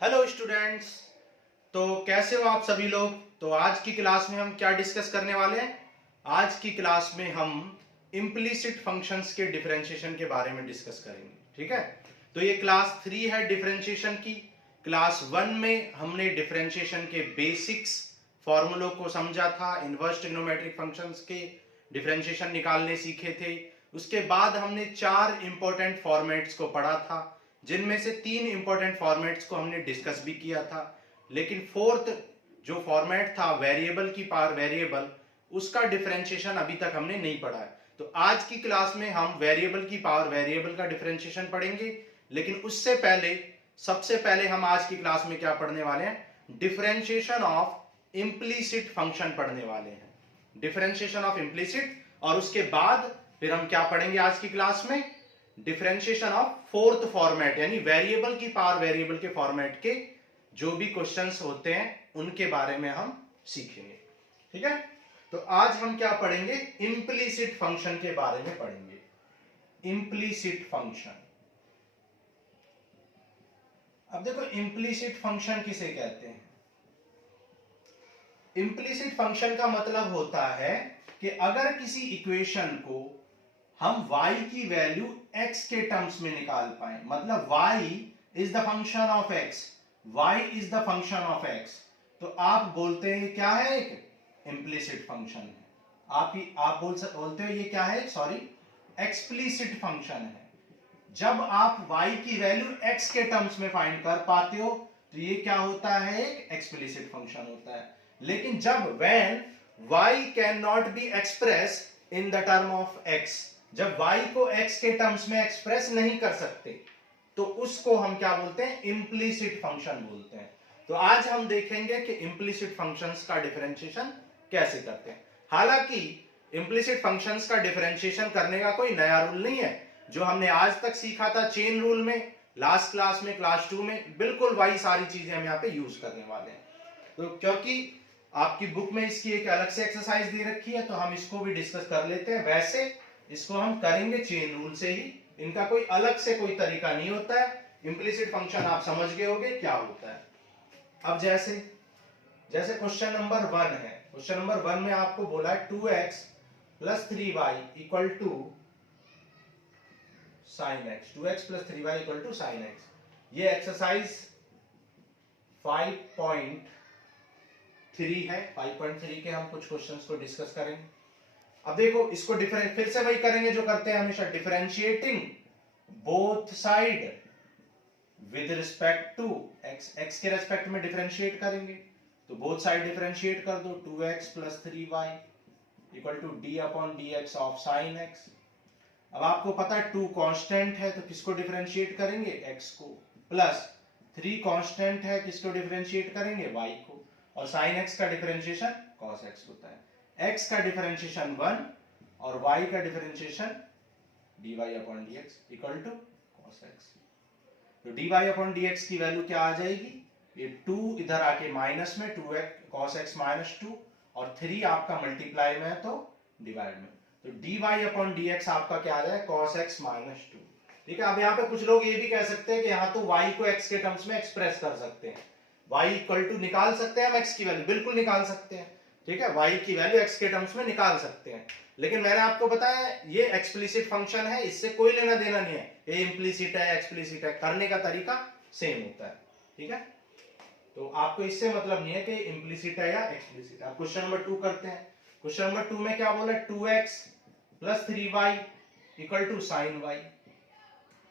Hello students. तो कैसे हो आप सभी लोग। तो आज की क्लास में हम क्या डिस्कस करने वाले हैं। आज की क्लास में हम इम्प्लीसिट फंक्शंस के डिफरेंशिएशन के बारे में डिस्कस करेंगे। ठीक है। तो ये क्लास 3 है डिफरेंशिएशन की। क्लास 1 में हमने डिफरेंशिएशन के बेसिक्स फॉर्मूलों को समझा था, इनवर्स ट्रिग्नोमेट्रिक फंक्शंस के डिफरेंशिएशन निकालने सीखे थे। उसके बाद हमने 4 इंपॉर्टेंट फॉर्मेट्स को पढ़ा था, जिनमें से 3 इंपॉर्टेंट फॉर्मेट्स को हमने डिस्कस भी किया था। लेकिन फोर्थ जो फॉर्मेट था वेरिएबल की पावर वेरिएबल, उसका डिफरेंशिएशन अभी तक हमने नहीं पढ़ा है। तो आज की क्लास में हम वेरिएबल की पावर वेरिएबल का डिफरेंशिएशन पढ़ेंगे। लेकिन उससे पहले सबसे पहले हम आज की क्लास में क्या पढ़ने वाले हैं, डिफरेंशिएशन ऑफ इम्प्लीसिट फंक्शन पढ़ने वाले हैं। Differentiation of implicit. और उसके बाद फिर हम क्या पढ़ेंगे आज की क्लास में, डिफरेंशिएशन ऑफ फोर्थ फॉर्मेट, यानी वेरिएबल की पावर वेरिएबल के फॉर्मेट के जो भी क्वेश्चंस होते हैं उनके बारे में हम सीखेंगे। ठीक है। तो आज हम क्या पढ़ेंगे, इम्प्लीसिट फंक्शन के बारे में पढ़ेंगे। Implicit function. अब देखो इम्प्लीसिट फंक्शन किसे कहते हैं। इम्प्लीसिट फंक्शन का मतलब होता है कि अगर किसी इक्वेशन को हम y की वैल्यू x के टर्म्स में निकाल पाए, मतलब y is the function of x, y is the function of x, तो आप बोलते हैं क्या है, एक इम्प्लीसिट फंक्शन है। आप बोलते हो ये क्या है, सॉरी, एक्सप्लीसिट फंक्शन है। जब आप y की वैल्यू x के टर्म्स में फाइंड कर पाते हो तो ये क्या होता है, एक एक्सप्लीसिट फंक्शन होता है। लेकिन जब when y can not be express in the term of x, जब y को x के टर्म्स में एक्सप्रेस नहीं कर सकते तो उसको हम क्या बोलते हैं, इम्प्लीसिट फंक्शन बोलते हैं। तो आज हम देखेंगे कि इम्प्लीसिट फंक्शंस का डिफरेंशिएशन कैसे करते हैं। हालांकि इम्प्लीसिट फंक्शंस का डिफरेंशिएशन करने का कोई नया रूल नहीं है। जो हमने आज तक सीखा था चेन रूल में, लास्ट क्लास में क्लास 2 में, बिल्कुल वही सारी चीजें हम यहाँ पे यूज करने वाले हैं। तो क्योंकि आपकी बुक में इसकी एक अलग से एक्सरसाइज दे रखी है तो हम इसको भी डिस्कस कर लेते हैं। वैसे इसको हम करेंगे चेन रूल से ही, इनका कोई अलग से कोई तरीका नहीं होता है। इम्प्लीसिट फंक्शन आप समझ गए होंगे क्या होता है। अब जैसे क्वेश्चन नंबर 1 है, क्वेश्चन नंबर 1 में आपको बोला है 2x plus 3y equal to sine x, 2x plus 3y equal to sine x. ये एक्सरसाइज 5.3 है। 5.3 के हम कुछ क्वेश्चंस को डिस्कस करेंगे। अब देखो इसको फिर से वही करेंगे जो करते हैं हमेशा, differentiating both side with respect to x, x के रेस्पेक्ट में डिफरेंशिएट करेंगे तो बोथ साइड डिफरेंशिएट कर दो, 2x plus 3y equal to D upon D x of sine x. अब आपको पता है 2 कांस्टेंट है तो किसको डिफरेंशिएट करेंगे, x को, प्लस 3 कांस्टेंट है किसको डिफरेंशिएट करेंगे, y को, और sin x का डिफरेंशिएशन cos x होता है। x का डिफरेंशिएशन 1 और y का differentiation dy upon dx equal to cos x। तो dy अपॉन dx की वैल्यू क्या आ जाएगी, ये 2 इधर आके माइनस में, 2x cos x माइनस 2 और 3 आपका मल्टीप्लाई में है तो डिवाइड में, तो dy अपॉन dx आपका क्या आ जाए, cos x माइनस 2। ठीक है। अब यहाँ पे कुछ लोग ये भी कह सकते हैं कि यहाँ तो y को x के टर्म्स में एक्सप्रेस कर सकते हैं, y इक्वल टू निकाल सकते हैं हम x की वैल्यू, बिल्कुल निकाल सकते हैं। ठीक है, y की वैल्यू x के टर्म्स में निकाल सकते हैं। लेकिन मैंने आपको बताया ये एक्सप्लिसिट फंक्शन है, इससे कोई लेना देना नहीं है, ये इम्प्लीसिट है एक्सप्लिसिट है, करने का तरीका सेम होता है। ठीक है, तो आपको इससे मतलब नहीं है कि इम्प्लीसिट है या एक्सप्लिसिट। आप क्वेश्चन नंबर 2 करते हैं। क्वेश्चन नंबर 2 में क्या बोला, 2x plus 3y equal to sine y।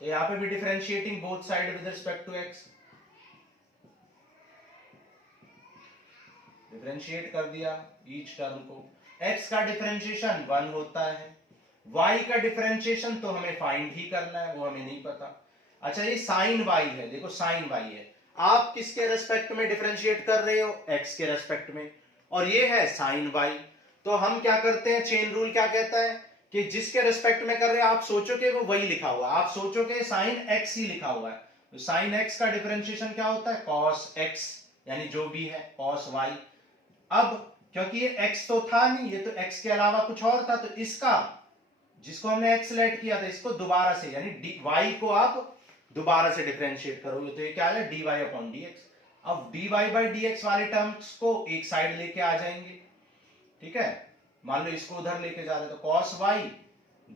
तो यहाँ पे भी differentiating both side with respect to x, differentiate कर दिया ईच टर्म को। x का डिफरेंशिएशन 1 होता है, y का डिफरेंशिएशन तो हमें फाइंड ही करना है, वो हमें नहीं पता। अच्छा ये साइन y है, देखो साइन y है, आप किसके रेस्पेक्ट में डिफरेंशिएट कर रहे हो, x के रेस्पेक्ट में, और ये है साइन y। तो हम क्या करते हैं, चेन रूल क्या कहता है कि जिसके रेस्पेक्ट में कर रहे हैं आप सोचोगे वो वही लिखा हुआ है, आप सोचोगे साइन x ही लिखा हुआ है, तो साइन x का डिफरेंशिएशन क्या होता है, cos x, यानी जो भी है cos y। अब क्योंकि ये x तो था नहीं, ये तो x के अलावा कुछ और था, तो इसका जिसको हमने x सेलेक्ट किया था इसको दोबारा से, यानी y को आप दोबारा से डिफरेंशिएट करोगे तो ये क्या है, dy अपॉन dx। अब dy बाई dx वाले टर्म्स को एक साइड लेके आ जाएंगे, ठीक है। मान लो इसको उधर लेके जा रहे तो cos y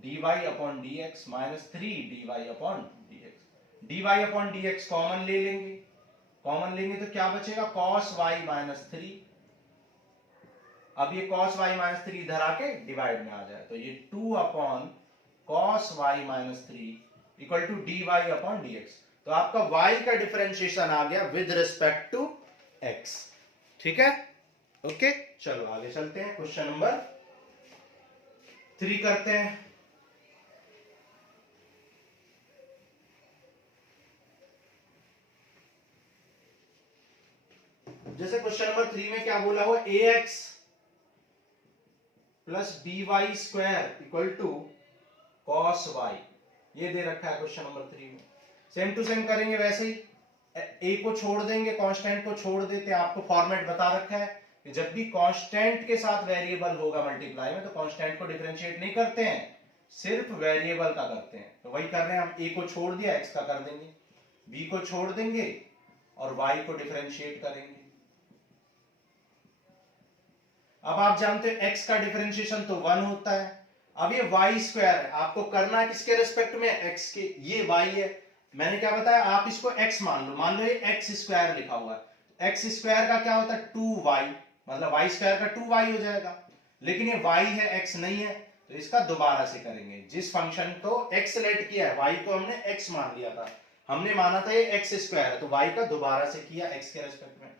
dy upon dx minus 3 dy upon dx। dy upon dx common ले लेंगे, कॉमन लेंगे तो क्या बचेगा, cos y माइनस 3। अब ये cos y माइनस 3 इधर आके डिवाइड में आ जाए तो ये 2 upon cos y minus 3 equal to dy upon dx। तो आपका y का डिफरेंशिएशन आ गया विद रिस्पेक्ट टू x, ठीक है। ओके, चलो आगे चलते हैं, क्वेश्चन नंबर 3 करते हैं। जैसे क्वेश्चन नंबर 3 में क्या बोला हुआ, ax plus dy square equal to cos y, ये दे रखा है क्वेश्चन नंबर 3 में। सेम टू सेम करेंगे वैसे ही, a को छोड़ देंगे, कांस्टेंट को छोड़ देते हैं। आपको फॉर्मेट बता रखा है कि जब भी कांस्टेंट के साथ वेरिएबल होगा मल्टीप्लाई में तो कांस्टेंट को डिफरेंशिएट नहीं करते हैं, सिर्फ वेरिएबल का करते हैं। तो वही कर रहे हैं हम, a को छोड़ दिया x का कर देंगे, b को छोड़ देंगे और y को डिफरेंशिएट करेंगे। अब आप जानते हो x का डिफरेंशिएशन तो 1 होता है। अब ये y स्क्वायर है, आपको करना है किसके रेस्पेक्ट में, x के। ये y है, मैंने क्या बताया, आप इसको x मान लो ये x स्क्वायर लिखा हुआ है। x स्क्वायर का क्या होता है, 2y, मतलब y स्क्वायर का 2y हो जाएगा। लेकिन ये y है, x नहीं है, तो इसका दोबारा से करेंगे। जिस फंक्शन को x सेलेक्ट किया है, y को हमने x मान लिया था, हमने माना था ये x स्क्वायर है, तो y का दोबारा से किया x के रेस्पेक्ट में।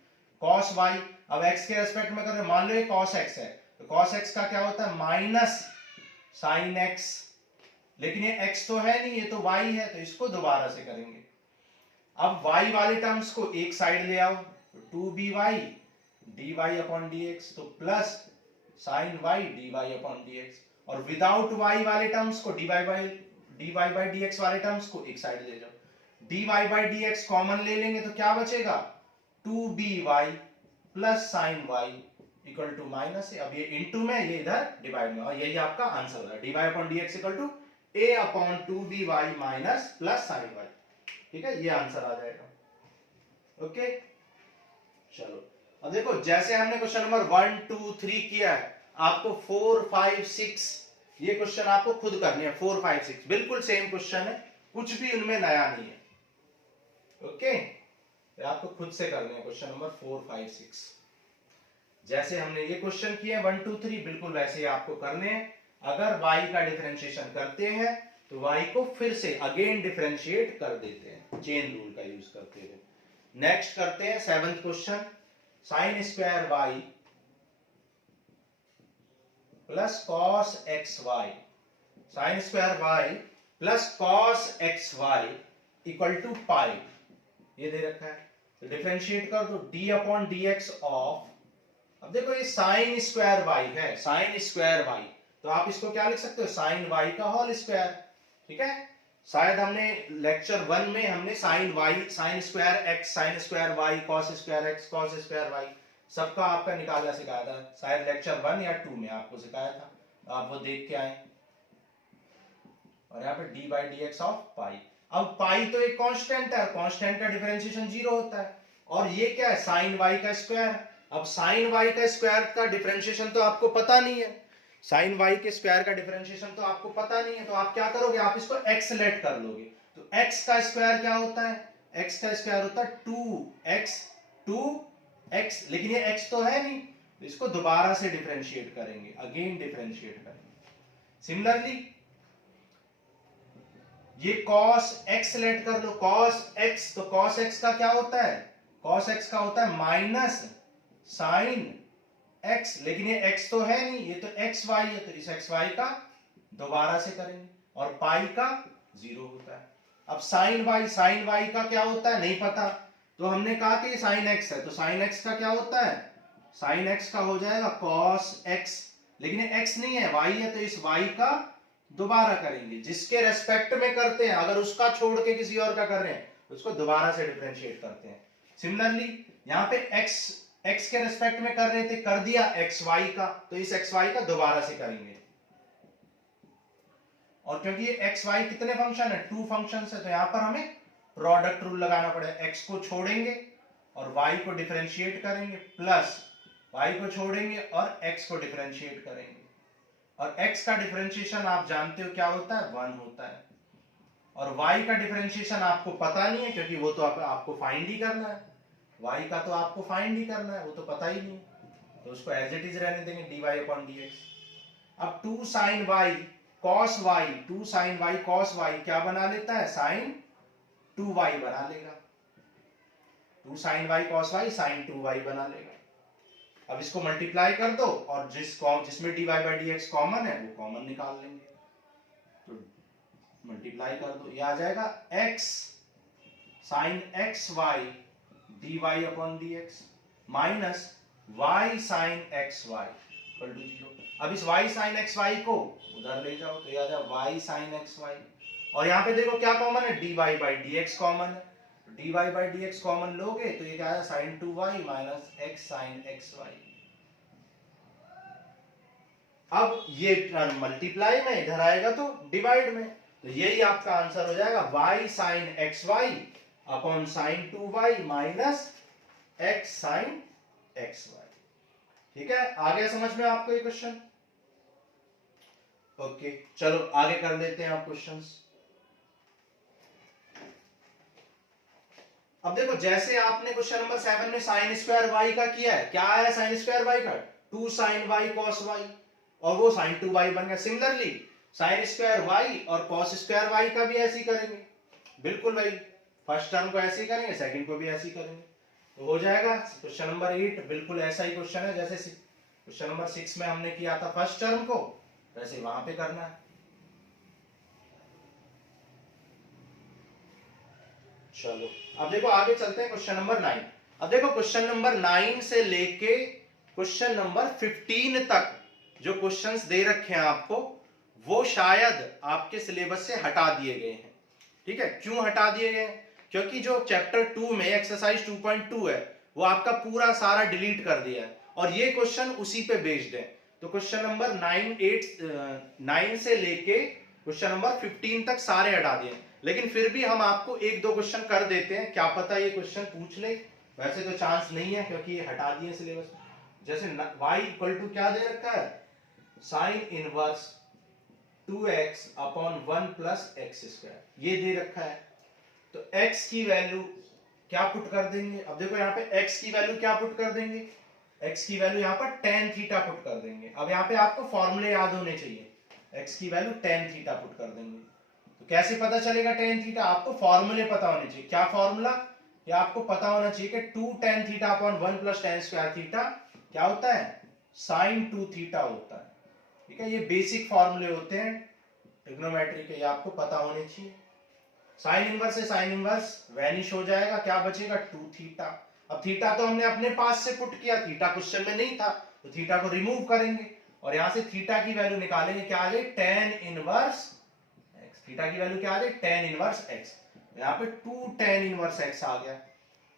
cos y, अब x के रेस्पेक्ट में कर रहे, मान लो ये cos x है, तो cos x का क्या होता है, माइनस sin x। लेकिन ये x तो है नहीं, ये तो y है, तो इसको दोबारा से करेंगे। अब y वाले टर्म्स को एक साइड ले आओ, तो 2by dy अपॉन dx, तो plus sin y dy upon dx। और विदाउट y वाले टर्म्स को dy बाई dx वाले टर्म्स को एक साइड ले जाओ, dy बाई dx कॉमन ले लेंगे तो क्या बचेगा, 2by plus sin y equal to minus. अब ये इनटू में, ये इधर डिवाइड में, और यही आपका आंसर होगा, dy upon dx equal to a upon 2by minus plus sin y, ठीक है, ये आंसर आ जाएगा। ओके, चलो अब देखो, जैसे हमने क्वेश्चन नंबर 1 2 3 किया है, आपको 4 5 6 ये क्वेश्चन आपको खुद करनी है। 4 5 6 बिल्कुल सेम क्वेश्चन है, कुछ भी उनमें नया नहीं है। ओके, आपको खुद से करने हैं क्वेश्चन नंबर 4 5 6। जैसे हमने ये क्वेश्चन किए 1 2 3, बिल्कुल वैसे ही आपको करने हैं। अगर y का डिफरेंशिएशन करते हैं तो y को फिर से अगेन डिफरेंशिएट कर देते हैं, चेन रूल का यूज करते हुए। नेक्स्ट करते हैं 7th question, sin square y plus cos xy, sin square y plus cos xy equal to pi, ये दे रखा है। तो डिफरेंशिएट कर दो, d अपॉन dx ऑफ, अब देखो ये साइन स्क्वायर y है, साइन स्क्वायर y, तो आप इसको क्या लिख सकते हो, साइन y का होल स्क्वायर, ठीक है। शायद हमने लेक्चर 1 में हमने sine y, sine square x, sine square y, cos square x, cos square y सबका आपका निकालना सिखाया था, शायद लेक्चर 1 या 2 में आपको सिखाया था, आप वो देख के आए। और यहाँ पे d by d x of pi. अब पाई तो एक कांस्टेंट है, कांस्टेंट का डिफरेंशिएशन 0 होता है। और ये क्या है, साइन वाई का स्क्वायर। अब साइन वाई का स्क्वायर का डिफरेंशिएशन तो आपको पता नहीं है, साइन वाई के स्क्वायर का डिफरेंशिएशन तो आपको पता नहीं है, तो आप क्या करोगे, आप इसको x लेट कर लोगे। तो x का स्क्वायर क्या होता है, x का स्क्वायर होता है 2x, लेकिन ये x तो है नहीं, तो इसको दोबारा से डिफरेंशिएट करेंगे, अगेन डिफरेंशिएट करेंगे। सिमिलरली ये cos x लेट कर लो, cos x, तो cos x का क्या होता है, cos x का होता है माइनस साइन x, लेकिन ये x तो है नहीं, ये तो xy है, तो इस xy का दोबारा से करेंगे, और पाई का 0 होता है। अब साइन y का क्या होता है नहीं पता, तो हमने कहा कि साइन x है, तो साइन x का क्या होता है, साइन x का हो जाएगा cos x, लेकिन ये x नहीं है, y है, तो इस y का दोबारा करेंगे, जिसके रेस्पेक्ट में करते हैं, अगर उसका छोड़ के किसी और का कर रहे हैं उसको दोबारा से डिफरेंशिएट करते हैं। सिमिलरली यहाँ पे x के रेस्पेक्ट में कर रहे थे, कर दिया xy का, तो इस xy का दोबारा से करेंगे। और क्योंकि ये xy कितने फंक्शन है, 2 फंक्शन है, तो यहां पर हमें प्रोडक्ट रूल लगाना पड़ेगा, x को छोड़ेंगे और y को डिफरेंशिएट करेंगे, प्लस y को छोड़ेंगे और x को डिफरेंशिएट करेंगे, और x का डिफरेंशिएशन आप जानते हो क्या होता है, 1 होता है, और y का डिफरेंशिएशन आपको पता नहीं है क्योंकि वो तो आपको फाइंड ही करना है, y का तो आपको फाइंड ही करना है, वो तो पता ही नहीं, तो उसको एज इट इज रहने देंगे dy/dx। अब 2 sin y cos y, 2 sin y cos y क्या बना लेता है, sin 2y बना लेगा, 2 sin y cos y sin 2y बना लेगा। अब इसको मल्टीप्लाई कर दो और जिसमें dy/dx कॉमन है वो कॉमन निकाल लेंगे, तो मल्टीप्लाई कर दो, ये आ जाएगा x sin xy dy/dx minus y sin xy equal to 0। अब इस y sin xy को उधर ले जाओ तो ये आ जाएगा y sin xy, और यहाँ पे देखो क्या कॉमन है, dy/dx कॉमन है, dy/dx कॉमन लोगे तो ये क्या है, sin 2y minus x sin xy। अब ये मल्टीप्लाई में इधर आएगा तो डिवाइड में, तो यही आपका आंसर हो जाएगा y sin xy upon sin 2y minus x sin xy। ठीक है, आ गया समझ में आपको ये क्वेश्चन? ओके, चलो आगे कर लेते हैं आप क्वेश्चंस। अब देखो जैसे आपने क्वेश्चन नंबर 7 में साइन स्क्वायर y का किया है, क्या आया साइन स्क्वायर y का, 2 sin y cos y, और वो sin 2y बन गया। सिमिलरली साइन स्क्वायर y और cos स्क्वायर y का भी ऐसे ही करेंगे, बिल्कुल भाई, फर्स्ट टर्म को ऐसे ही करेंगे, सेकंड को भी ऐसे ही करेंगे, तो हो जाएगा क्वेश्चन नंबर 8 बिल्कुल ऐसा ही क्वेश्चन है जैसे क्वेश्चन नंबर 6 में हमने किया था फर्स्ट टर्म को, वैसे वहां पे करना है। चलो अब देखो आगे चलते हैं क्वेश्चन नंबर 9। अब देखो क्वेश्चन नंबर 9 से लेके क्वेश्चन नंबर 15 तक जो क्वेश्चंस दे रखे हैं आपको, वो शायद आपके सिलेबस से हटा दिए गए हैं। ठीक है, क्यों हटा दिए गए हैं, क्योंकि जो चैप्टर 2 में एक्सरसाइज 2.2 है वो आपका पूरा सारा डिलीट कर दिया है और ये क्वेश्चन उसी पे बेस्ड है। तो क्वेश्चन नंबर 9 से लेके क्वेश्चन नंबर 15 तक सारे हटा दिए, लेकिन फिर भी हम आपको एक दो क्वेश्चन कर देते हैं, क्या पता ये क्वेश्चन पूछ ले, वैसे तो चांस नहीं है क्योंकि ये हटा दिए सिलेबस। जैसे y इक्वल टू क्या दे रखा है, sine inverse 2x upon 1 plus x square, ये दे रखा है। तो x की वैल्यू क्या पुट कर देंगे, अब देखो यहाँ पे x की वैल्यू क्या पुट कर देंगे, x की वैल्यू यहाँ पर tan थीटा पुट कर देंगे। अब यहाँ पे आपको फॉर्मूले याद होने चाहिए, x की वैल्यू tan थीटा पुट कर देंगे। तो कैसे पता चलेगा tan थीटा, आपको फॉर्मूले पता होने चाहिए। क्या फॉर्मूला, या आपको पता होना चाहिए कि 2 tan theta upon 1 plus tan square theta क्या होता है, sin 2 थीटा होता है। ठीक है, ये बेसिक फॉर्मूले होते हैं ट्रिग्नोमेट्री के, ये आपको पता होने चाहिए। साइन इनवर्स से साइन इनवर्स वैनिश हो जाएगा, क्या बचेगा 2 थीटा। अब थीटा तो हमने अपने पास से पुट किया, थीटा क्वेश्चन में नहीं था, तो थीटा को रिमूव करेंगे और यहां से थीटा की वैल्यू निकालेंगे, क्या आ जाए tan इनवर्स x। थीटा की वैल्यू क्या आ जाए, tan इनवर्स x। यहाँ पे 2 tan इनवर्स x आ गया,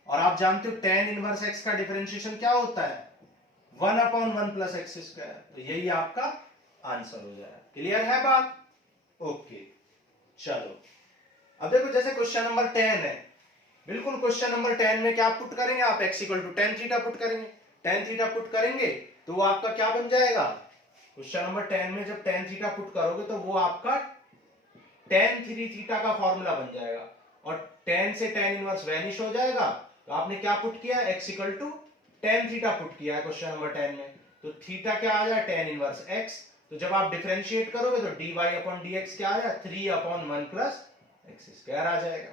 और आप जानते हो tan इनवर्स x का डिफरेंशिएशन क्या होता है, 1 अपॉन 1 प्लस एक्स स्क्वायर। तो यही आपका आंसर हो जाएगा। क्लियर है बात? ओके, चलो अब देखो जैसे क्वेश्चन नंबर 10 है, बिल्कुल क्वेश्चन नंबर 10 में क्या पुट करेंगे आप, x equal to tan theta put करेंगे। tan थीटा पुट करेंगे तो वो आपका क्या बन जाएगा, क्वेश्चन नंबर 10 में जब tan थीटा पुट करोगे तो वो आपका tan 3 थीटा का फॉर्मूला बन जाएगा, और tan से tan इनवर्स वैनिश हो जाएगा। तो आपने क्या पुट किया, x equal to tan theta put किया है क्वेश्चन नंबर 10 में, तो थीटा क्या आ जाए, tan इनवर्स x। तो जब आप डिफरेंशिएट करोगे तो dy अपॉन dx क्या आ जाए, 3 अपॉन 1 प्लस एक्स स्क्वायर आ जाएगा।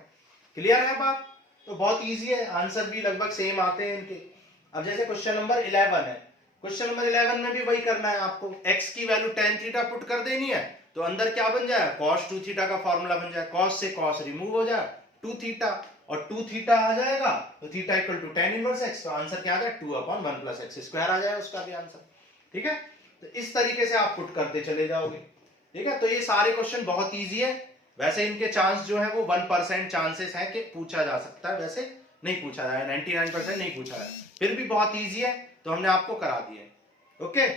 क्लियर है बात? तो बहुत इजी है, आंसर भी लगभग सेम आते हैं इनके। अब जैसे क्वेश्चन नंबर 11 है, क्वेश्चन नंबर 11 में भी वही करना है आपको, x की वैल्यू tan थीटा पुट कर देनी है, तो अंदर क्या बन जाए, cos 2 थीटा का फॉर्मूला बन जाए, cos से cos रिमूव हो जाए, 2 थीटा, और 2 थीटा आ जाएगा तो theta equal to tan inverse x, तो आंसर क्या आ जाए, 2 अपॉन 1 प्लस एक्स स्क्वायर आ जाए उसका भी आंसर। ठीक है, तो इस तरीके से आप पुट करते चले जाओगे। ठीक है, तो ये सारे क्वेश्चन बहुत ईजी है, वैसे इनके चांस जो है वो 1% चांसेस है कि पूछा जा सकता है, वैसे नहीं पूछा जाए, 99% नहीं पूछा जाए, फिर भी बहुत इजी है तो हमने आपको करा दिया है। ओके,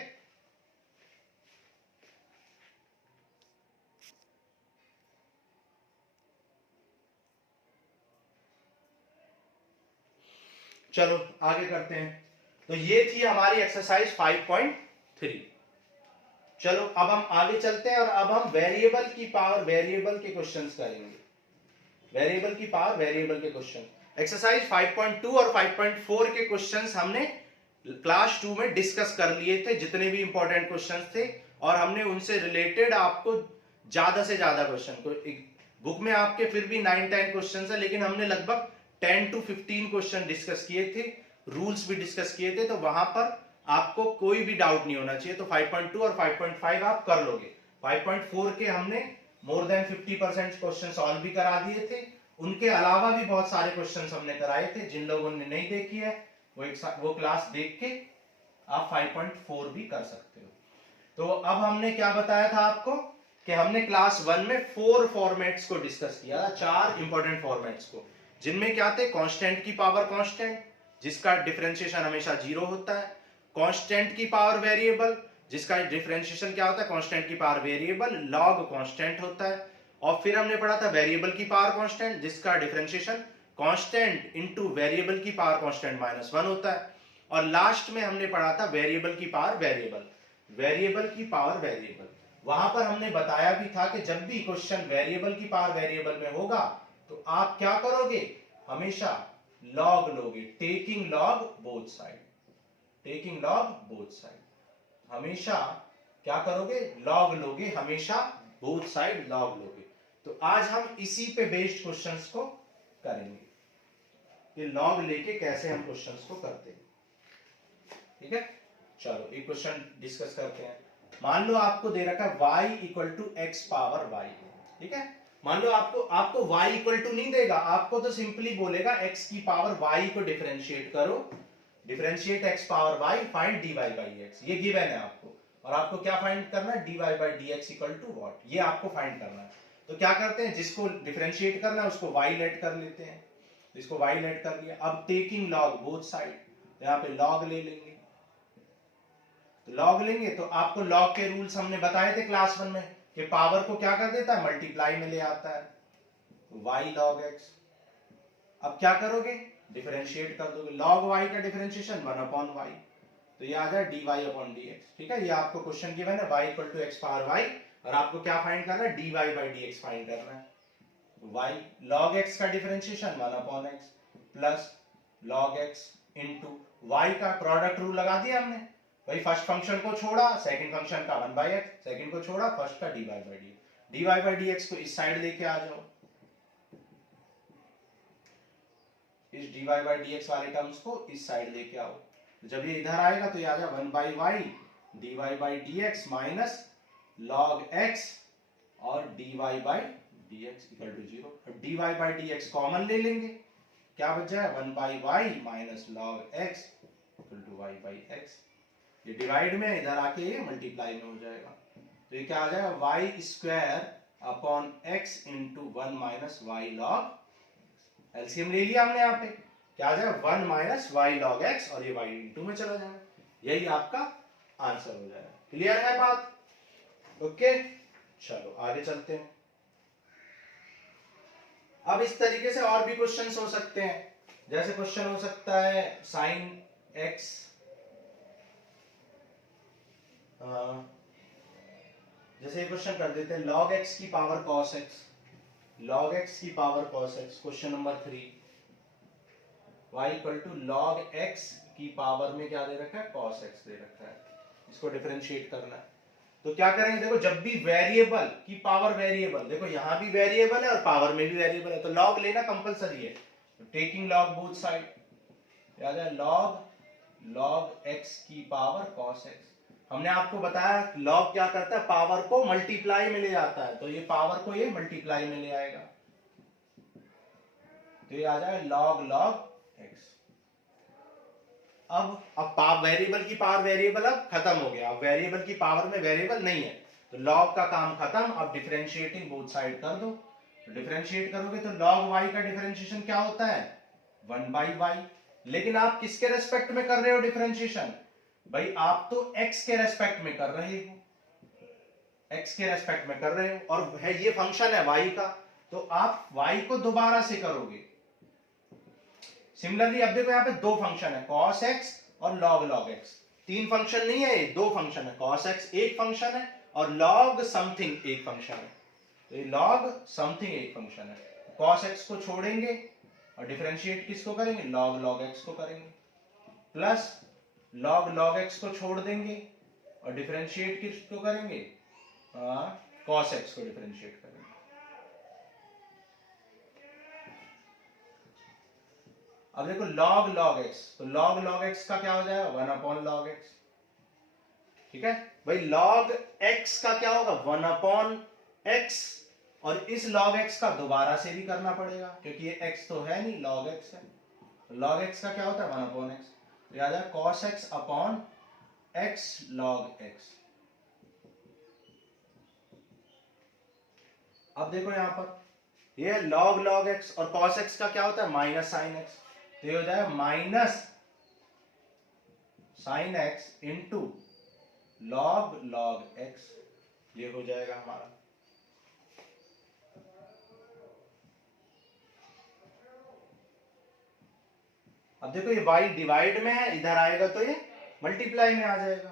चलो आगे करते हैं। तो ये थी हमारी एक्सरसाइज 5.3। चलो अब हम आगे चलते हैं और अब हम वेरिएबल की पावर वेरिएबल के क्वेश्चंस करेंगे। वेरिएबल की पावर वेरिएबल के क्वेश्चन। एक्सरसाइज 5.2 और 5.4 के क्वेश्चंस हमने क्लास 2 में डिस्कस कर लिए थे, जितने भी इंपॉर्टेंट क्वेश्चंस थे, और हमने उनसे रिलेटेड आपको ज्यादा से ज्यादा क्वेश्चन, बुक में आपके फिर भी 9-10 क्वेश्चंस है, लेकिन हमने लगभग 10 to 15 क्वेश्चन डिस्कस किए थे, रूल्स भी डिस्कस किए थे, तो वहां पर आपको कोई भी डाउट नहीं होना चाहिए। तो 5.2 और 5.5 आप कर लोगे। 5.4 के हमने मोर देन 50% क्वेश्चन सॉल्व भी करा दिए थे। उनके अलावा भी बहुत सारे क्वेश्चन हमने कराए थे। जिन लोगों ने नहीं देखी है वो क्लास देख के आप 5.4 भी कर सकते हो। तो अब हमने क्या बताया था आपको कि हमने क्लास 1 में 4 फॉर्मेट्स को डिस्कस किया था, 4 इंपॉर्टेंट फॉर्मेट्स को, जिनमें क्या थे, कांस्टेंट की पावर कांस्टेंट जिसका डिफरेंशिएशन हमेशा 0 होता है, कांस्टेंट की पावर वेरिएबल जिसका डिफरेंशिएशन क्या होता है, कांस्टेंट की पावर वेरिएबल लॉग कांस्टेंट होता है, और फिर हमने पढ़ा था वेरिएबल की पावर कांस्टेंट जिसका डिफरेंशिएशन कांस्टेंट इनटू वेरिएबल की पावर कांस्टेंट -1 होता है, और लास्ट में हमने पढ़ा था वेरिएबल की पावर वेरिएबल, वेरिएबल की पावर वेरिएबल। वहां पर हमने बताया भी था कि जब भी क्वेश्चन वेरिएबल की पावर वेरिएबल में होगा तो आप क्या करोगे, हमेशा लॉग लोगे, taking log both side, taking log both side, हमेशा क्या करोगे, लॉग लोगे, हमेशा बोथ साइड लॉग लोगे। तो आज हम इसी पे बेस्ड क्वेश्चंस को करेंगे कि लॉग लेके कैसे हम क्वेश्चंस को करते हैं। ठीक है, चलो एक क्वेश्चन डिस्कस करते हैं। मान लो आपको दे रखा है y = x पावर y। ठीक है, मान लो आपको y = नहीं देगा, आपको तो सिंपली बोलेगा x की पावर y को डिफरेंशिएट करो, differentiate x power y, find dy by x। ये गिवन है आपको, और आपको क्या फाइंड करना है, dy by dx = what, ये आपको फाइंड करना है। तो क्या करते हैं, जिसको डिफरेंशिएट करना है उसको y लेट कर लेते हैं, इसको y लेट कर लिया। अब टेकिंग लॉग बोथ साइड, यहाँ पे लॉग ले लेंगे, लॉग लेंगे तो आपको लॉग के रूल्स हमने बताए थे क्लास 1 में कि पावर को क्या कर देता है, मल्टीप्लाई में ले आता है, y log x। अब क्या करोगे, डिफरेंशिएट कर दोगे, log y का डिफरेंशिएशन 1/y, तो ये आ जाए dy upon dx। ठीक है, ये आपको क्वेश्चन गिवन है y = x पावर y, और आपको क्या फाइंड करना है, dy by dx फाइंड करना है। y log x का differentiation 1/x plus log x into y का प्रोडक्ट रूल लगा दिया हमने, भाई फर्स्ट फंक्शन को छोड़ा सेकंड फंक्शन का 1/x, सेकंड को छोड़ा फर्स्ट का dy by dx, dy by dx को इस साइड लेके आ जाओ, इस dy by dx वाले टर्म्स को इस साइड लेके आओ, जब ये इधर आएगा तो ये आ जाएगा 1/y dy by dx minus log x और dy by dx = 0। अब dy by dx कॉमन ले लेंगे, क्या बच जाए, 1/y minus log x = y by x। ये डिवाइड में इधर आके ये मल्टीप्लाई में हो जाएगा, तो ये क्या आ जाएगा, y² upon x into 1 minus y log। LCM ले लिया हमने, यहाँ पे क्या आ जाएगा, 1 माइनस y log x, और ये y इंटू में चला जाएगा, यही आपका आंसर हो जाएगा। क्लियर है बात, ओके। चलो आगे चलते हैं। अब इस तरीके से और भी क्वेश्चंस हो सकते हैं, जैसे क्वेश्चन हो सकता है sin x, जैसे क्वेश्चन कर देते हैं log x की power cos x, log x की power cos x, question number 3, y = log x की पावर में क्या दे रखा है, cos x दे रखा है, इसको डिफरेंशिएट करना है। तो क्या करेंगे, देखो जब भी वेरिएबल की पावर वेरिएबल, देखो यहां भी वेरिएबल है और पावर में भी वेरिएबल है, तो लॉग लेना कंपलसरी है, टेकिंग लॉग बोथ साइड, क्या जाए log x की पावर cos x। हमने आपको बताया लॉग क्या करता है, पावर को मल्टीप्लाई में ले जाता है, तो ये पावर को ये मल्टीप्लाई में ले आएगा, तो ये आ जाएगा log x। अब वेरिएबल की पावर वेरिएबल अब खत्म हो गया, अब वेरिएबल की पावर में वेरिएबल नहीं है, तो लॉग का काम खत्म। अब डिफरेंशिएटिंग बोथ साइड कर दो, डिफरेंशिएट करोगे तो log y का डिफरेंशिएशन क्या होता है, 1/y। लेकिन आप किसके रेस्पेक्ट में कर रहे हो डिफरेंशिएशन, भाई आप तो x के रेस्पेक्ट में कर रहे हो, x के रेस्पेक्ट में कर रहे हो, और है ये फंक्शन है y का, तो आप y को दोबारा से करोगे, सिमिलरली अब देखो यहाँ पे दो फंक्शन है, cos x और log x। तीन फंक्शन नहीं है, दो फंक्शन है। cos x एक फंक्शन है और log समथिंग एक फंक्शन है। तो ये log समथिंग एक फंक्शन है। cos x को छोड़ेंगे और डिफरेंशिएट किसको करेंगे, log x को करेंगे, प्लस log x को छोड़ देंगे और डिफरेंशिएट किसको करेंगे, cos x को डिफरेंशिएट करेंगे। अब देखो log x, तो log x का क्या हो जाएगा, 1/log x। ठीक है भाई, log x का क्या होगा, 1/x, और इस log x का दोबारा से भी करना पड़ेगा क्योंकि ये x तो है नहीं, log x है। log x का क्या होता है, 1/x, तो याद है cos x upon x log x। अब देखो यहां पर ये log x और cos x का क्या होता है, माइनस साइन x, तो ये हो जाएगा minus sine x into log x, ये हो जाएगा हमारा। अब देखो ये y डिवाइड में है, इधर आएगा तो ये मल्टीप्लाई में आ जाएगा।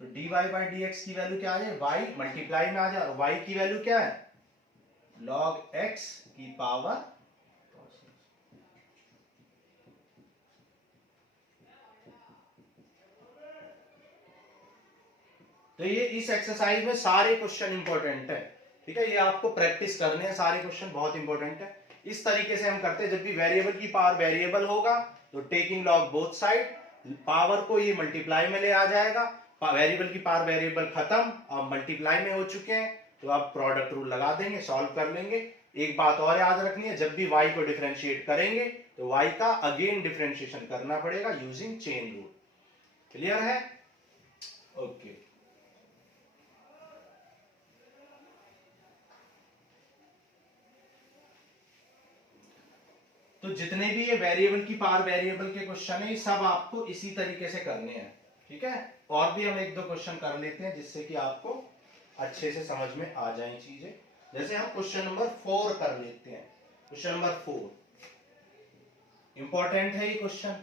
तो dy बाई dx की वैल्यू क्या आ जाए, y मल्टीप्लाई में आ जाए, और y की वैल्यू क्या है, log x की पावर। तो ये इस एक्सरसाइज में सारे क्वेश्चन इंपॉर्टेंट है। ठीक है, ये आपको प्रैक्टिस करने हैं, सारे क्वेश्चन बहुत इंपॉर्टेंट है। इस तरीके से हम करते हैं, जब भी वेरिएबल की पावर वेरिएबल होगा तो taking log both side, power को ये मल्टीप्लाई में ले आ जाएगा, वेरिएबल की पावर वेरिएबल खत्म, अब मल्टीप्लाई में हो चुके हैं, तो आप प्रोडक्ट रूल लगा देंगे, सॉल्व कर लेंगे। एक बात और याद रखनी है, जब भी y को डिफरेंशिएट करेंगे तो y का अगेन डिफरेंशिएशन करना पड़ेगा यूजिंग चेन रूल। क्लियर है? ओके। तो जितने भी ये वेरिएबल की पावर वेरिएबल के क्वेश्चन है, ये सब आपको इसी तरीके से करने हैं। ठीक है, और भी हम एक दो क्वेश्चन कर लेते हैं जिससे कि आपको अच्छे से समझ में आ जाए चीजें। जैसे हम क्वेश्चन नंबर 4 कर लेते हैं। क्वेश्चन नंबर 4 इंपॉर्टेंट है ये question.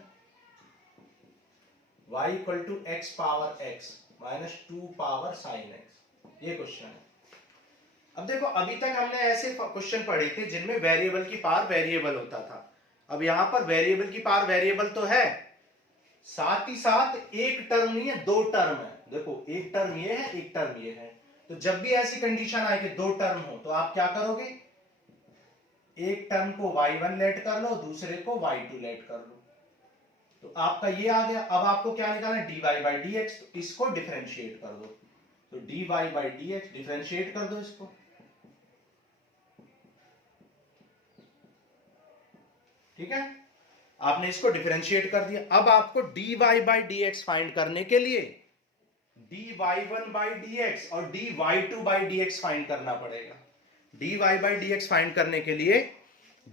y equal to x power x minus 2 power sine x, ये क्वेश्चन है। अब देखो, अभी तक हमने ऐसे क्वेश्चन पढ़े थे जिनमें वेरिएबल की पावर वेरिएबल होता था। अब यहां पर वेरिएबल की पावर वेरिएबल तो है, साथ ही साथ एक टर्म नहीं है, दो टर्म है। देखो, एक टर्म ये है, एक टर्म ये है। तो जब भी ऐसी कंडीशन आए कि दो टर्म हो, तो आप क्या करोगे, एक टर्म को y1 लेट कर लो, दूसरे को y2 लेट कर लो। तो आपका ये आ गया। अब आपको क्या निकालना है, dy बाई dx, तो इसको डिफरेंशिएट कर दो। तो dy बाई dx डिफरेंशिएट कर दो इसको। ठीक है, आपने इसको डिफरेंशिएट कर दिया। अब आपको dy बाई dx फाइंड करने के लिए dy1 बाई dx और dy2 बाई dx फाइंड करना पड़ेगा। dy बाई dx फाइंड करने के लिए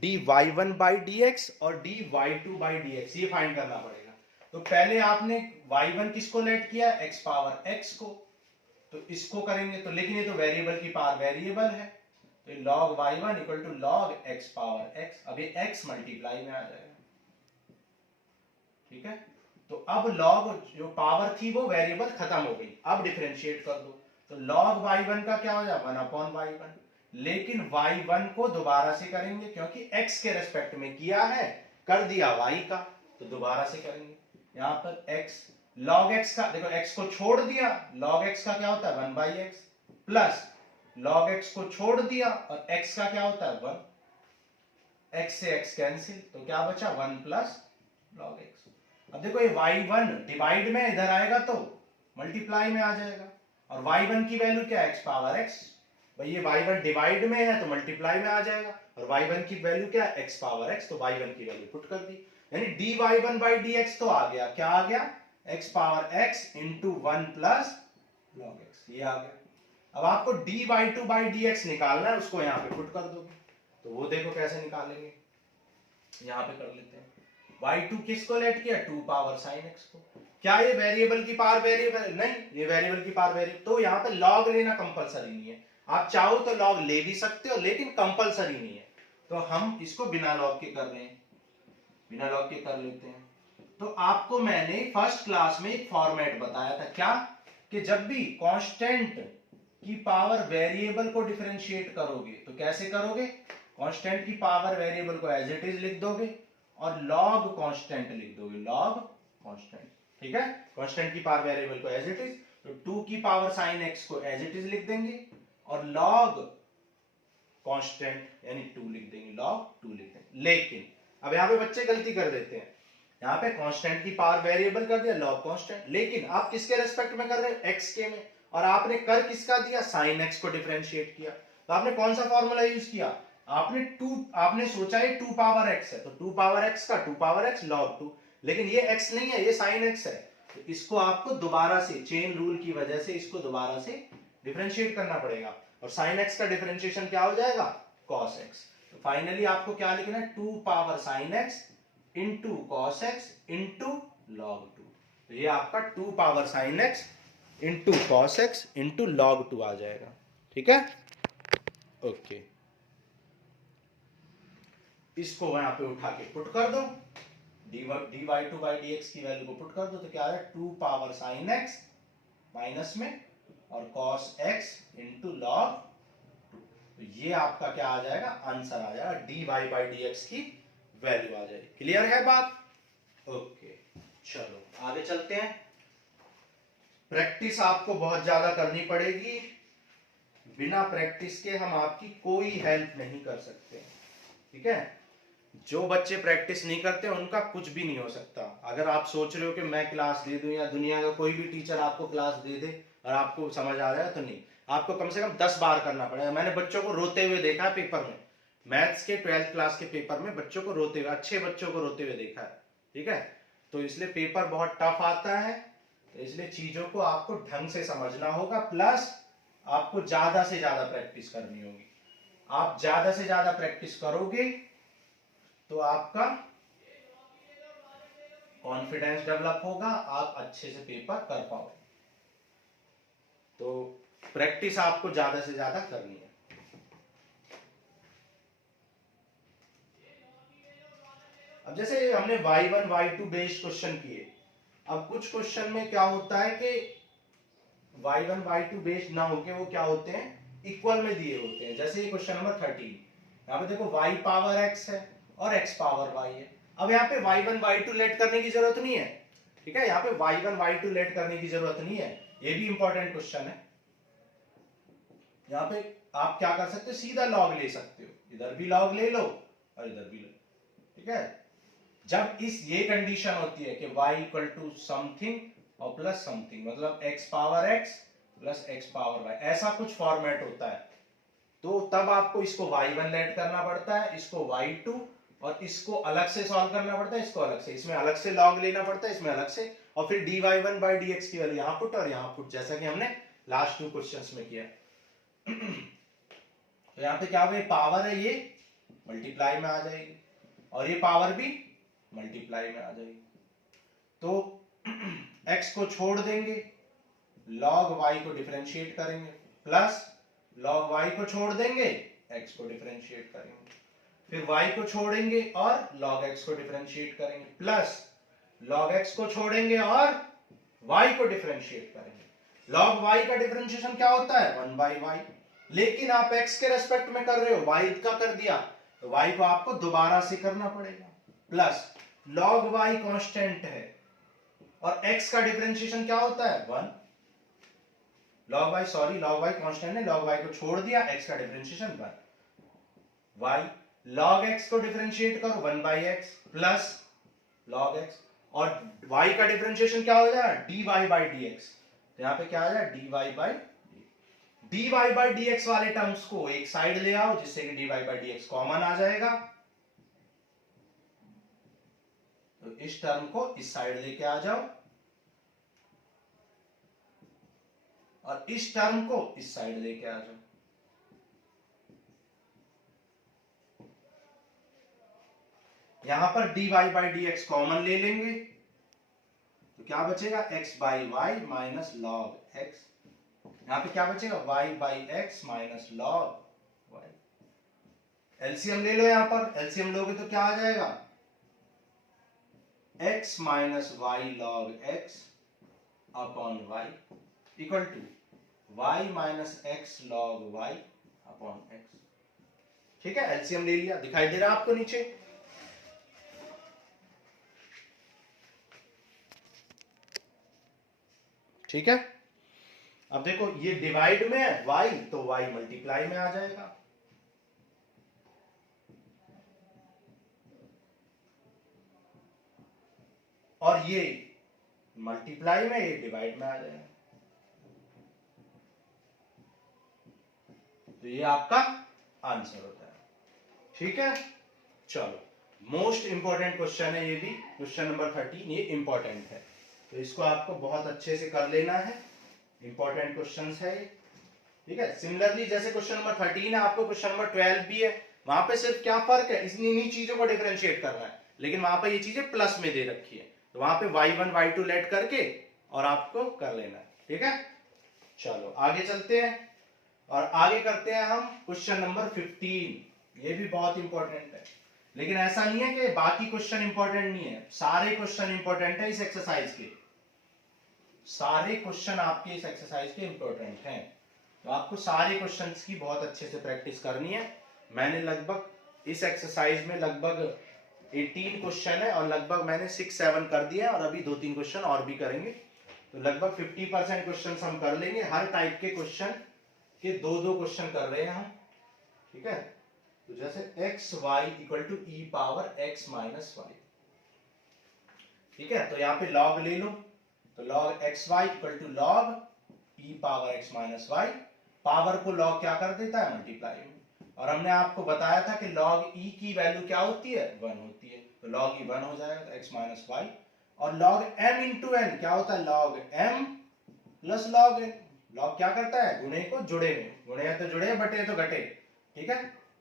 dy1 बाई dx और dy2 बाई dx ये फाइंड करना पड़ेगा। तो पहले आपने y1 किसको लेट किया, x पावर x को, तो इसको करेंगे। तो लेकिन ये तो वेरिएबल की पावर वेरिएबल है, तो log y1 equal to log x power x, अब ये x मल्टीप्लाई में आ जाएगा। ठीक है, तो अब log जो पावर थी वो वेरिएबल खत्म हो गई, अब डिफरेंशिएट कर दो। तो log y1 का क्या हो जाएगा, 1/y1, लेकिन y1 को दोबारा से करेंगे क्योंकि x के रेस्पेक्ट में किया है, कर दिया y का, तो दोबारा से करेंगे। यहां पर x log x का, देखो x को छोड़ दिया, log x का क्या होता है 1/x, प्लस log x को छोड़ दिया और x का क्या होता है 1, x से x कैंसिल, तो क्या बचा 1 प्लस log x। अब देखो, ये y1 डिवाइड में इधर आएगा तो मल्टीप्लाई में आ जाएगा, और y1 की वैल्यू क्या है, x पावर x। भाई ये y1 डिवाइड में है तो मल्टीप्लाई में आ जाएगा, और y1 की वैल्यू क्या है, x पावर x, तो y1 की वैल्यू पुट कर दी, यानी dy1 बाई dx तो आ गया, क्या आ गया, x power x into 1 plus log x, ये आ गया। अब आपको dy2 बाई dx निकालना है, उसको यहाँ पे पुट कर दोगे। तो वो देखो कैसे निकालेंगे, यहाँ पे कर लेते हैं। y2 किसको लेट किया, 2 पावर साइन x को। क्या ये वेरिएबल की पावर वेरिएबल, नहीं, ये वेरिएबल की पावर वेरिएबल, तो यहाँ पे लॉग लेना कंपलसरी नहीं है। आप चाहो तो लॉग ले भी सकते हो, लेकिन कंपलसरी नहीं है। तो हम इसको बिना लॉग के कर रहे हैं। बिना लॉग के कर लेते हैं। तो आपको मैंने फर्स्ट क्लास में एक फॉर्मेट बताया था, क्या कि जब भी कांस्टेंट की पावर वेरिएबल को डिफरेंशिएट करोगे तो कैसे करोगे, कांस्टेंट की पावर वेरिएबल को एज इट इज लिख दोगे और लॉग कांस्टेंट लिख दोगे, लॉग कांस्टेंट, ठीक है। कांस्टेंट की पावर वेरिएबल को एज इट इज, तो 2 की पावर साइन x को एज इट इज लिख देंगे और लॉग कांस्टेंट यानी 2 लिख देंगे, लॉग 2 लिख देंगे। लेकिन अब यहां पे बच्चे गलती कर देते हैं, यहाँ पे कांस्टेंट की पावर वेरिएबल कर दिया लॉग कांस्टेंट, लेकिन आप किसके रेस्पेक्ट में कर रहे हो, x के में, और आपने कर किसका दिया, साइन x को डिफरेंशिएट किया। तो आपने कौन सा फॉर्मूला यूज किया, आपने सोचा ये 2 पावर x है तो 2 पावर x का 2 पावर x log 2, लेकिन ये x नहीं है, ये साइन x है, तो इसको आपको दोबारा से चेन रूल की वजह से इसको दोबारा से डिफरेंशिएट करना पड़ेगा, और साइन x का डिफरेंशिएशन क्या हो जाएगा, cos x। तो फाइनली आपको क्या लिखना है, 2 power sine x into cos x into log 2, तो ये आपका 2 power sine x into cos x into log 2 आ जाएगा, ठीक है। ओके, इसको यहां पे उठा के पुट कर दो, dy two by d x की वैल्यू को पुट कर दो, तो क्या आ रहा है 2 पावर साइन एक्स माइनस में और कॉस एक्स इंटू लॉग 2, तो ये आपका क्या आ जाएगा, आंसर आ जाएगा, dy बाई डी एक्स की वैल्यू आ जाएगी। क्लियर है बात, ओके। चलो आगे चलते हैं, प्रैक्टिस आपको बहुत ज्यादा करनी पड़ेगी, बिना प्रैक्टिस के हम आपकी कोई हेल्प नहीं कर सकते, ठीक है। जो बच्चे प्रैक्टिस नहीं करते उनका कुछ भी नहीं हो सकता। अगर आप सोच रहे हो कि मैं क्लास दे दूं या दुनिया का कोई भी टीचर आपको क्लास दे दे और आपको समझ आ जाएगा, तो नहीं, आपको कम से कम 10 बार करना पड़ेगा। मैंने बच्चों को रोते हुए देखा है पेपर में, मैथ्स के 12th क्लास के पेपर में बच्चों को रोते हुए, अच्छे बच्चों को रोते हुए देखा है, ठीक है। तो इसलिए पेपर बहुत टफ आता है, तो इसलिए चीजों को आपको ढंग से समझना होगा, प्लस आपको ज्यादा से ज्यादा प्रैक्टिस करनी होगी। आप ज्यादा से ज्यादा प्रैक्टिस करोगे तो आपका कॉन्फिडेंस डेवलप होगा, आप अच्छे से पेपर कर पाओगे। तो प्रैक्टिस आपको ज्यादा से ज्यादा करनी है। अब जैसे हमने y1 y2 बेस्ड क्वेश्चन किए, अब कुछ क्वेश्चन में क्या होता है कि y1 y2 बेस्ड ना होके वो क्या होते हैं, इक्वल में दिए होते हैं। जैसे ये क्वेश्चन नंबर 13, यहाँ पे देखो y पावर x है और x पावर y है। अब यहाँ पे y1 y2 लेट करने की जरूरत नहीं है, ठीक है, यहाँ पे y1 y2 लेट करने की जरूरत नहीं है, ये भी इंपॉर्टेंट क्वेश्चन है। यहाँ पे आप क्या कर सकते हो, सीधा लॉग ले सकते हो, इधर भी लॉग ले लो और इधर भी लो, ठीक है। जब ये कंडीशन होती है कि y इक्वल टू समथिंग और प्लस समथिंग, मतलब x power x plus x power y, ऐसा कुछ फॉर्मेट होता है, तो तब आपको इसको y1 लेट करना पड़ता है, इसको y2, और इसको अलग से सॉल्व करना पड़ता है, इसको अलग से, इसमें अलग से लॉग लेना पड़ता है, इसमें अलग से, और फिर dy1 बाई dx की वैल्यू यहां पुट और यहां पुट, जैसा कि हमने लास्ट 2 क्वेश्चंस में किया। तो यहां पे क्या हुआ, पावर है ये मल्टीप्लाई में आ जाएगी और ये पावर भी मल्टीप्लाई में आ जाएगी, तो x को छोड़ देंगे, log y को डिफरेंशिएट करेंगे, प्लस log y को छोड़ देंगे, x को डिफरेंशिएट करेंगे, फिर y को छोड़ेंगे और log x को डिफरेंशिएट करेंगे, प्लस log x को छोड़ेंगे और y को डिफरेंशिएट करेंगे। log y का डिफरेंशिएशन क्या होता है, 1 बाई y, लेकिन आप x के रेस्पेक्ट में कर रहे हो, y का कर दिया, तो y को आपको दोबारा से करना पड़ेगा, प्लस log y कांस्टेंट है और x का डिफरेंशिएशन क्या होता है, 1, log y कांस्टेंट है, log y को छोड़ दिया, x का डिफरेंशिएशन 1, y log x को डिफरेंशिएट करो 1 by x plus log x, और y का डिफरेंशिएशन क्या हो जाएगा, dy बाई dx, तो यहां पे क्या आ जाएगा, dy बाई dx वाले टर्म्स को एक साइड ले आओ, जिससे कि dy बाई dx कॉमन आ जाएगा, तो इस टर्म को इस साइड लेके आ जाओ और इस टर्म को इस साइड लेके आ जाओ, यहां पर dy बाई dx कॉमन ले लेंगे, तो क्या बचेगा, x by y minus log x, यहां पे क्या बचेगा, y by x minus log y। LCM ले लो, यहां पर एलसीएम लोगे तो क्या आ जाएगा, x minus y log x upon y equal to y minus x log y upon x। ठीक है, एलसीएम ले लिया, दिखाई दे रहा है आपको नीचे। ठीक है, अब देखो ये डिवाइड में है y, तो y मल्टीप्लाई में आ जाएगा। और ये मल्टीप्लाई में, ये डिवाइड में आ जाएगा। तो ये आपका आंसर होता है। ठीक है, चलो मोस्ट इंपॉर्टेंट क्वेश्चन है ये भी, क्वेश्चन नंबर 13। ये इंपॉर्टेंट है, तो इसको आपको बहुत अच्छे से कर लेना है। इंपॉर्टेंट क्वेश्चन है ये। ठीक है, सिमिलरली जैसे क्वेश्चन नंबर 13 है, आपको क्वेश्चन नंबर 12 भी है। वहां पे सिर्फ क्या फर्क है, इन्हीं चीजों को डिफरेंशिएट करना है, लेकिन वहां पे ये चीजें प्लस में दे रखी है, तो वहां पे y1 y2 लेट करके और आपको कर लेना है। ठीक है, चलो आगे चलते हैं और आगे करते हैं हम क्वेश्चन नंबर 15। ये भी बहुत इंपॉर्टेंट है, लेकिन ऐसा नहीं है कि बाकी क्वेश्चन इंपॉर्टेंट नहीं है, सारे क्वेश्चन इंपॉर्टेंट है इस एक्सरसाइज के। सारे क्वेश्चन आपके इस एक्सरसाइज के इंपॉर्टेंट हैं, तो आपको सारे क्वेश्चंस की बहुत अच्छे से प्रैक्टिस करनी है। मैंने लगभग इस एक्सरसाइज में लगभग 18 क्वेश्चन है और लगभग मैंने 6-7 कर दिया है, और अभी 2-3 क्वेश्चन और भी करेंगे, तो लगभग 50% क्वेश्चन हम कर लेंगे। हर टाइप के क्वेश्चन के 2-2 क्वेश्चन कर रहे हैं हम। ठीक है, तो जैसे x y equal to e power x minus y. ठीक है, तो यहाँ पे लॉग ले लो, तो log x y equal to log e power x minus y. Power को लॉग क्या कर देता है, मल्टीप्लाई में। और हमने आपको बताया था कि लॉग ई की वैल्यू क्या होती है, 1 होती है, तो लॉग ई 1 हो जाएगा, तो एक्स माइनस वाई। और लॉग एम इंटू एन क्या होता है, log m plus log n. Log क्या करता है, गुणे को जुड़े में, गुणे है तो जुड़े, बटे तो घटे। ठीक है,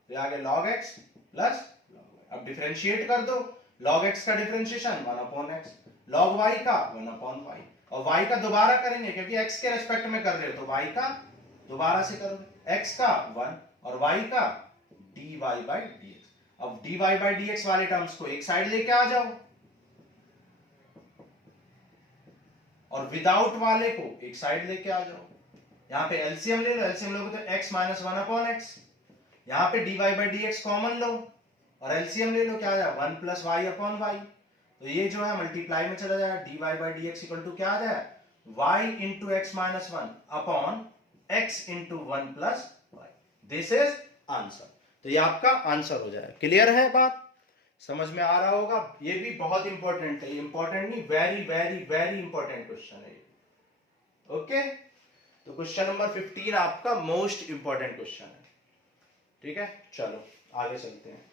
तो आगे log x प्लस log। अब डिफरेंशिएट कर दो, log x का डिफरेंशिएशन 1/x, log y का 1/y, और y का दोबारा करेंगे क्योंकि x के रेस्पेक्ट में कर रहे हो, तो y का दोबारा से करोगे, x का 1 और y का dy by dx। अब dy by dx वाले टर्म्स को एक साइड लेके आ जाओ, और विदाउट वाले को एक साइड लेके आ जाओ। यहां पे एलसीएम ले लो, एलसीएम लोगे तो x माइनस 1/x, यहां पे dy by dx कॉमन लो और एलसीएम ले लो, क्या आ जाए 1 प्लस वाई अपॉन वाई। तो ये जो है मल्टीप्लाई में चला जाएगा, dy by dx equal to क्या आ जाए, y into x minus 1 upon x into 1 plus y. This is answer. तो ये आपका आंसर हो जाए। क्लियर है बात, समझ में आ रहा होगा। ये भी बहुत इंपॉर्टेंट है, इंपॉर्टेंट नहीं, very very very important question है। ओके, तो क्वेश्चन नंबर 15 आपका मोस्ट इंपॉर्टेंट क्वेश्चन है। ठीक है, चलो आगे चलते हैं।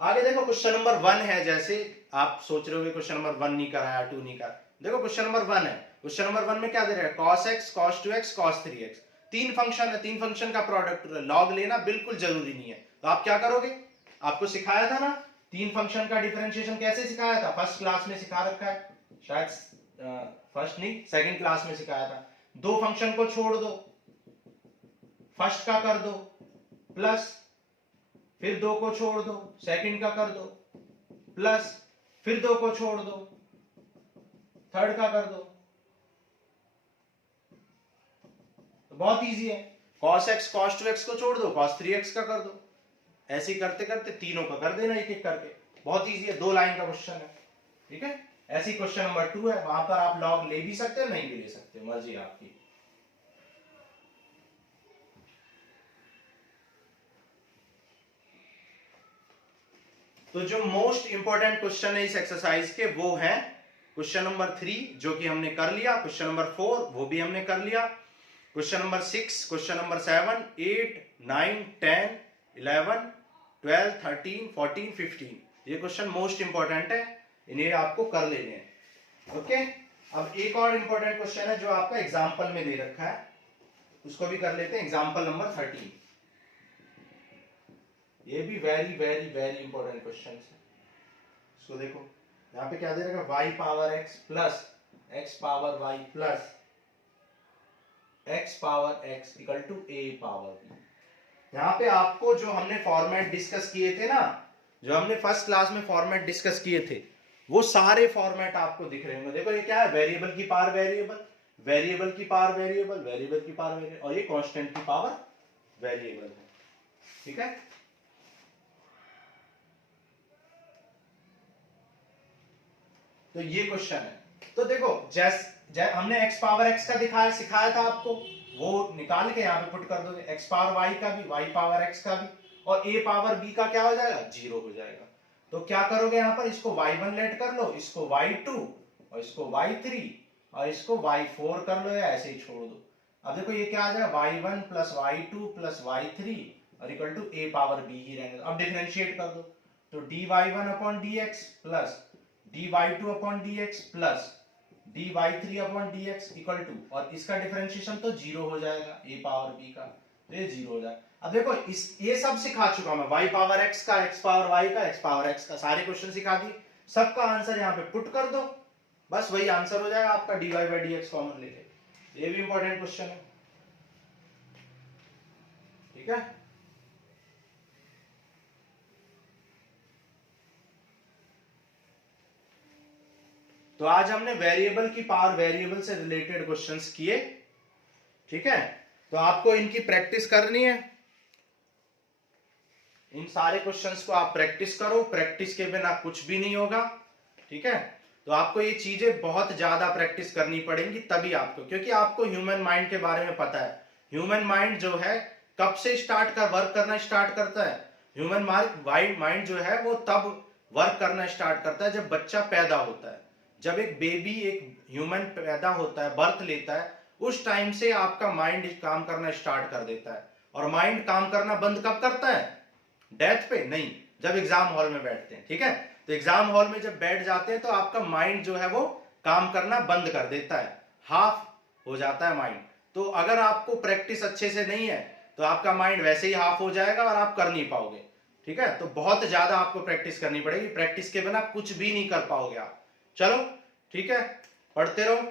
आगे देखो क्वेश्चन नंबर 1 है। जैसे आप सोच रहे हो क्वेश्चन नंबर 1 नहीं कराया, 2 नहीं कराया, देखो क्वेश्चन नंबर 1 है। क्वेश्चन नंबर 1 में क्या दे रहा है, cos x cos 2x cos 3x। 3 function है, 3 फंक्शन का प्रोडक्ट लॉग लेना बिल्कुल जरूरी नहीं है। तो आप क्या करोगे, आपको सिखाया था ना 3 फंक्शन का डिफरेंशिएशन कैसे सिखाया था, फर्स्ट क्लास में सिखा रखा है, शायद फर्स्ट नहीं सेकंड क्लास में सिखाया था। 2 फंक्शन को छोड़ दो, फर्स्ट का कर दो प्लस, फिर 2 को छोड़ दो, सेकंड का कर दो प्लस, फिर 2 को छोड़ दो, थर्ड का कर दो। तो बहुत इजी है, cos x cos 2x को छोड़ दो, cos 3x का कर दो। ऐसे ही करते करते तीनों का कर देना एक एक करके, बहुत इजी है, 2 लाइन का क्वेश्चन है। ठीक है, ऐसी क्वेश्चन नंबर 2 है, वहां पर आप लॉग ले भी सकते हो, नहीं भी ले सकते, मर्जी आपकी। तो जो मोस्ट इंपॉर्टेंट क्वेश्चन है इस एक्सरसाइज के वो है क्वेश्चन नंबर 3, जो कि हमने कर लिया, क्वेश्चन नंबर 4 वो भी हमने कर लिया, क्वेश्चन नंबर 6, क्वेश्चन नंबर 7, 8, 9, 10, 11, 12, 13, 14, 15। ये क्वेश्चन मोस्ट इंपॉर्टेंट है, इन्हें आपको कर लेने हैं। ओके, अब एक और इंपॉर्टेंट क्वेश्चन है जो आपका एग्जाम्पल में दे रखा है, उसको भी कर लेते हैं। एग्जाम्पल नंबर 13, ये भी very very very important question है। इसको देखो, यहाँ पे क्या दे रखा है, y power x plus x power y plus x power x equal to a power b। यहाँ पे आपको जो हमने फॉर्मेट डिस्कस किए थे ना, जो हमने फर्स्ट क्लास में फॉर्मेट डिस्कस किए थे वो सारे फॉर्मेट आपको दिख रहे होंगे। देखो ये क्या है, वेरिएबल की पावर वेरिएबल, वेरिएबल की पावर वेरिएबल, वेरिएबल की पावर वेरिएबल, और ये कांस्टेंट की पावर वेरिएबल है। ठीक है, तो ये क्वेश्चन है। तो देखो जैसे हमने x पावर x का सिखाया था आपको, वो निकाल के यहाँ पे पुट कर दोगे, x पावर y का भी, y पावर x का भी, और a पावर b का क्या हो जाएगा, 0 हो जाएगा। तो क्या करोगे यहाँ पर, इसको y1 लेट कर लो, इसको y2 और इसको y3 और इसको y4 कर लो, या ऐसे ही छोड़ दो। अब देखो ये क्या आ जाएगा, y1 plus y2 plus y3 और equal to a power b ही रहेंगे। अब डिफरेंशिएट कर दो, तो dy1 upon dx plus dy2 upon dx plus dy3 upon dx equal to, और इसका डिफरेंशिएशन तो 0 हो जाएगा a पावर b का, तो ये 0 हो जाएगा। अब देखो ये सब सिखा चुका मैं, y पावर x का, x पावर y का, x पावर x का, सारे क्वेश्चन सिखा दिए। सबका आंसर यहाँ पे पुट कर दो, बस वही आंसर हो जाएगा आपका dy बाई dx कॉमन लेके। ये भी इंपॉर्टेंट क्वेश्चन है। ठीक है, तो आज हमने वेरिएबल की पावर वेरिएबल से रिलेटेड क्वेश्चंस किए। ठीक है, तो आपको इनकी प्रैक्टिस करनी है, इन सारे क्वेश्चंस को आप प्रैक्टिस करो, प्रैक्टिस के बिना कुछ भी नहीं होगा। ठीक है, तो आपको ये चीजें बहुत ज्यादा प्रैक्टिस करनी पड़ेंगी तभी आपको, क्योंकि आपको ह्यूमन माइंड के बारे में पता है। ह्यूमन माइंड जो है कब से स्टार्ट कर वर्क करना स्टार्ट करता है, ह्यूमन माइंड जो है वो तब वर्क करना स्टार्ट करता है जब बच्चा पैदा होता है। जब एक बेबी, एक ह्यूमन पैदा होता है, बर्थ लेता है, उस टाइम से आपका माइंड काम करना स्टार्ट कर देता है। और माइंड काम करना बंद कब करता है, डेथ पे नहीं, जब एग्जाम हॉल में बैठते हैं। ठीक है, तो एग्जाम हॉल में जब बैठ जाते हैं तो आपका माइंड जो है वो काम करना बंद कर देता है, हाफ हो जाता है माइंड। तो अगर आपको प्रैक्टिस अच्छे से नहीं है तो आपका माइंड वैसे ही हाफ हो जाएगा और आप कर नहीं पाओगे। ठीक है, तो बहुत ज्यादा आपको प्रैक्टिस करनी पड़ेगी, प्रैक्टिस के बिना कुछ भी नहीं कर पाओगे आप। चलो ठीक है, पढ़ते रहो।